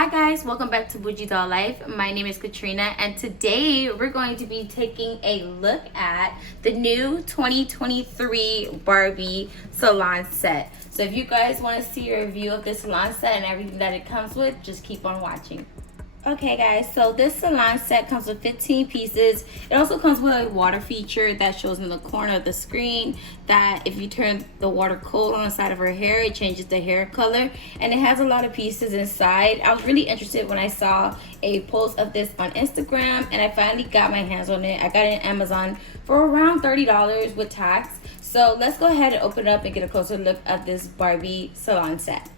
Hi guys, welcome back to Bougie Doll Life. My name is Katrina and today we're going to be taking a look at the new 2023 Barbie salon set. So if you guys want to see a review of this salon set and everything that it comes with, just keep on watching. Okay guys, so this salon set comes with 15 pieces. It also comes with a water feature that shows in the corner of the screen that if you turn the water cold on the side of her hair, it changes the hair color, and it has a lot of pieces inside. I was really interested when I saw a post of this on Instagram, and I finally got my hands on it. I got it on Amazon for around $30 with tax. So let's go ahead and open it up and get a closer look at this Barbie salon set.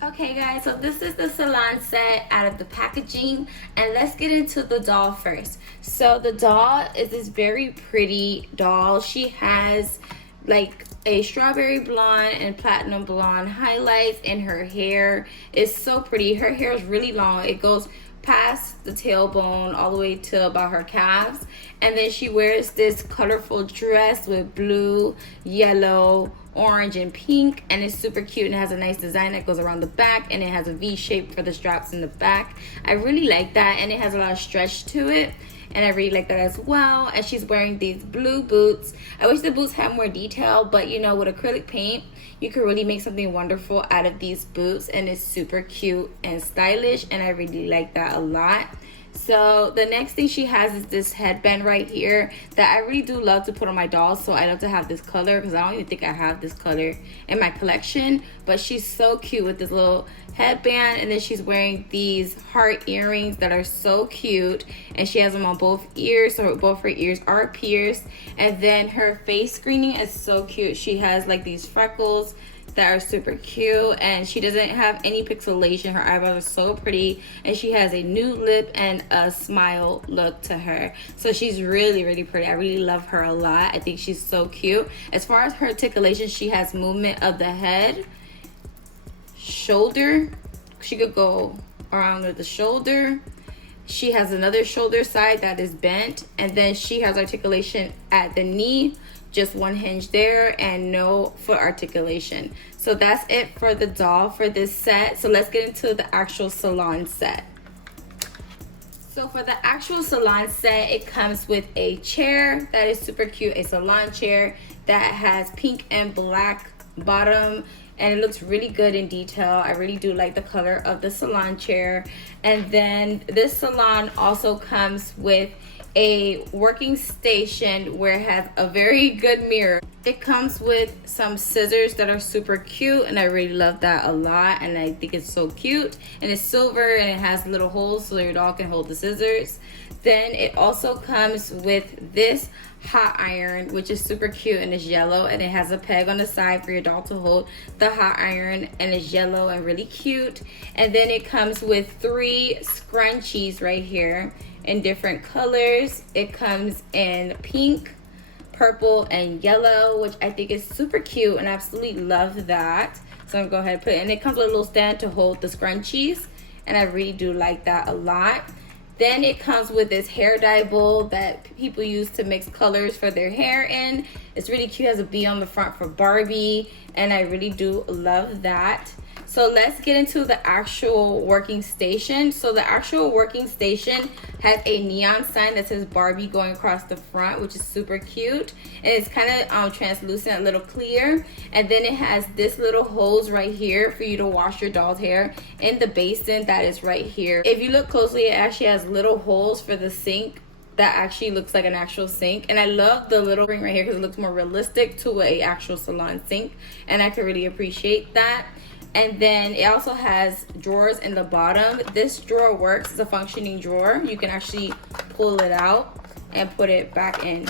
Okay guys, so this is the salon set out of the packaging, and let's get into the doll first. So the doll is this very pretty doll. She has like a strawberry blonde and platinum blonde highlights, and her hair is so pretty. Her hair is really long. It goes past the tailbone all the way to about her calves, and then she wears this colorful dress with blue, yellow, orange, and pink, and it's super cute and it has a nice design that goes around the back, and it has a V shape for the straps in the back. I really like that, and it has a lot of stretch to it, and I really like that as well. And she's wearing these blue boots. I wish the boots had more detail, but you know, with acrylic paint you can really make something wonderful out of these boots, and it's super cute and stylish, and I really like that a lot. So the next thing she has is this headband right here that I really do love to put on my dolls. So I love to have this color because I don't even think I have this color in my collection, but she's so cute with this little headband. And then she's wearing these heart earrings that are so cute, and she has them on both ears, so both her ears are pierced. And then her face screening is so cute. She has like these freckles that are super cute, and she doesn't have any pixelation. Her eyebrows are so pretty, and she has a nude lip and a smile look to her. So she's really pretty. I really love her a lot. I think she's so cute. As far as her articulation, she has movement of the head, shoulder. She could go around with the shoulder. She has another shoulder side that is bent, and then she has articulation at the knee, just one hinge there, and no foot articulation. So that's it for the doll for this set. So let's get into the actual salon set. So for the actual salon set, it comes with a chair that is super cute, a salon chair that has pink and black bottom, and it looks really good in detail. I really do like the color of the salon chair. And then this salon also comes with a working station where it has a very good mirror. It comes with some scissors that are super cute, and I really love that a lot, and I think it's so cute. And it's silver, and it has little holes so your doll can hold the scissors. Then it also comes with this hot iron, which is super cute, and it's yellow, and it has a peg on the side for your doll to hold the hot iron, and it's yellow and really cute. And then it comes with 3 scrunchies right here in different colors. It comes in pink, purple, and yellow, which I think is super cute, and I absolutely love that. So I'm gonna go ahead and put it, and it comes with a little stand to hold the scrunchies, and I really do like that a lot. Then it comes with this hair dye bowl that people use to mix colors for their hair in. It's really cute, it has a bee on the front for Barbie, and I really do love that. So let's get into the actual working station. So the actual working station has a neon sign that says Barbie going across the front, which is super cute. And it's kind of translucent, a little clear. And then it has this little hose right here for you to wash your doll's hair in the basin that is right here. If you look closely, it actually has little holes for the sink that actually looks like an actual sink. And I love the little ring right here because it looks more realistic to a actual salon sink, and I can really appreciate that. And then it also has drawers in the bottom. This drawer works as a functioning drawer. You can actually pull it out and put it back in.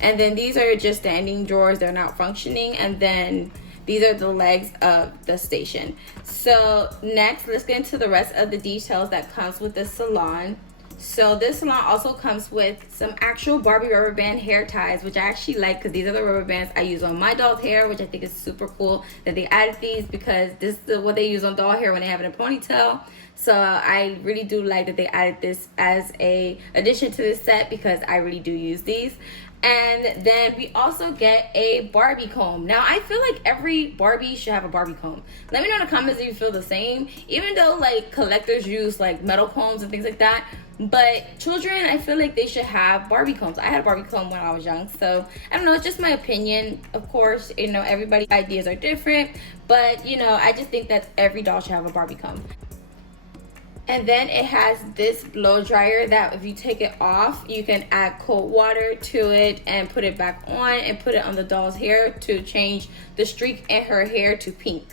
And then these are just standing drawers, they're not functioning. And then these are the legs of the station. So next, let's get into the rest of the details that comes with the salon. So this salon also comes with some actual Barbie rubber band hair ties, which I actually like because these are the rubber bands I use on my doll's hair, which I think is super cool that they added these, because this is what they use on doll hair when they have it in a ponytail. So I really do like that they added this as a addition to this set because I really do use these. And then we also get a Barbie comb. Now, I feel like every Barbie should have a Barbie comb. Let me know in the comments if you feel the same. Even though like collectors use like metal combs and things like that, but children, I feel like they should have Barbie combs. I had a Barbie comb when I was young, so I don't know, it's just my opinion. Of course, you know, everybody's ideas are different, but you know, I just think that every doll should have a Barbie comb. And then it has this blow dryer that if you take it off, you can add cold water to it and put it back on and put it on the doll's hair to change the streak in her hair to pink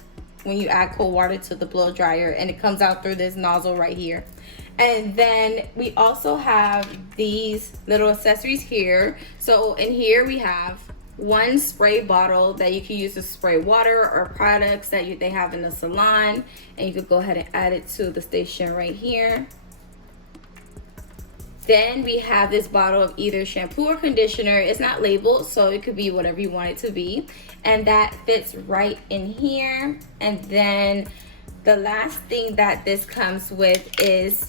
when you add cold water to the blow dryer, and it comes out through this nozzle right here. And then we also have these little accessories here. So in here we have one spray bottle that you can use to spray water or products that they have in the salon, and you could go ahead and add it to the station right here. Then we have this bottle of either shampoo or conditioner. It's not labeled, so it could be whatever you want it to be, and that fits right in here. And then the last thing that this comes with is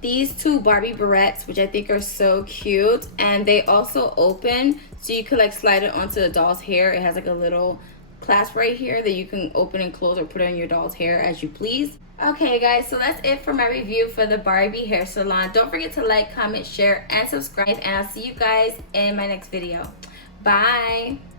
these two Barbie barrettes, which I think are so cute, and they also open, so you could like slide it onto the doll's hair. It has like a little clasp right here that you can open and close or put on your doll's hair as you please. Okay guys, so that's it for my review for the Barbie hair salon. Don't forget to like, comment, share, and subscribe, and I'll see you guys in my next video. Bye.